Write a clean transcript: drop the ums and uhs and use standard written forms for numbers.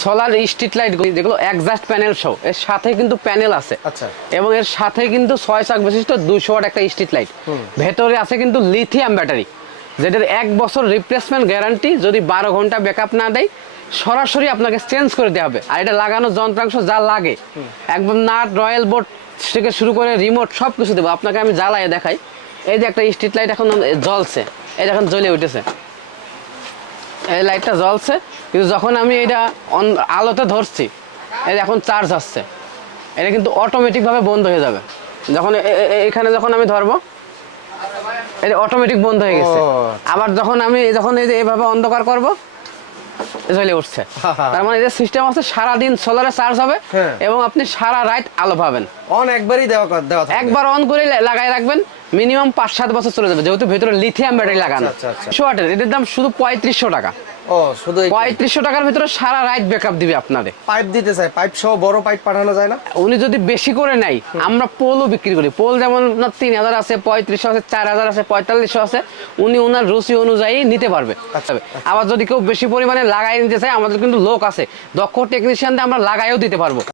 Solar street light যেগুলো exhaust panel সহ, এর সাথে কিন্তু প্যানেল আছে। আচ্ছা। এবং এর সাথে কিন্তু 6 চাক বিশিষ্ট 200 ওয়াট একটা স্ট্রিট লাইট। ভেতরে আছে কিন্তু লিথিয়াম ব্যাটারি, যেটার 1 বছর রিপ্লেসমেন্ট গ্যারান্টি। যদি 12 ঘন্টা ব্যাকআপ না দেয়, সরাসরি আপনাকে চেঞ্জ করে দেওয়া হবে। আর এটা লাগানোর যন্ত্রাংশ যা লাগে, একদম নাট, রয়্যাল বোর্ড থেকে শুরু করে রিমোট সব কিছু দেবো আপনাকে। আমি জ্বালায় দেখাই। এই যে একটা স্ট্রিট লাইট এখন জ্বলছে, এই এখন জ্বলে উঠেছে, এই লাইটটা জ্বলছে। কিন্তু যখন আমি এটা আলোতে ধরছি, এই এখন চার্জ আসছে, এটা কিন্তু অটোমেটিকভাবে বন্ধ হয়ে যাবে। যখন এখানে যখন আমি ধরবো, এটা অটোমেটিক বন্ধ হয়ে গেছে। আবার যখন আমি এই যে এইভাবে অন্ধকার করব, জ্বলে উঠছে। তার মানে যে সিস্টেম আছে, সারাদিন সোলারে চার্জ হবে এবং আপনি সারা রাত আলো পাবেন। একবারই দেওয়া একবার অন করে লাগাই রাখবেন, মিনিমাম 5-7 বছর চলে যাবে, যেহেতু ভেতরে লিথিয়াম ব্যাটারি লাগানো। ওয়াটের এটার দাম শুধু 3500 টাকা। শুধু 3500 টাকার ভিতরে সারা রাত ব্যাকআপ দিবে আপনাদের। পাইপ দিতে চাই, পাইপ সহ বড় পাইপ পাঠানো যায় না? উনি যদি বেশি করে নেয়, আমরা পোলও বিক্রি করি। পোল যেমন 3000 আছে, 3500 আছে, 4000 আছে, 4500 আছে। উনি ওনার রুচি অনুযায়ী নিতে পারবে। আবার যদি কেউ বেশি পরিমাণে লাগাই নিতে চায়, আমাদের কিন্তু লোক আছে, দক্ষ টেকনিশিয়ান দিয়ে আমরা লাগাইও দিতে পারবো।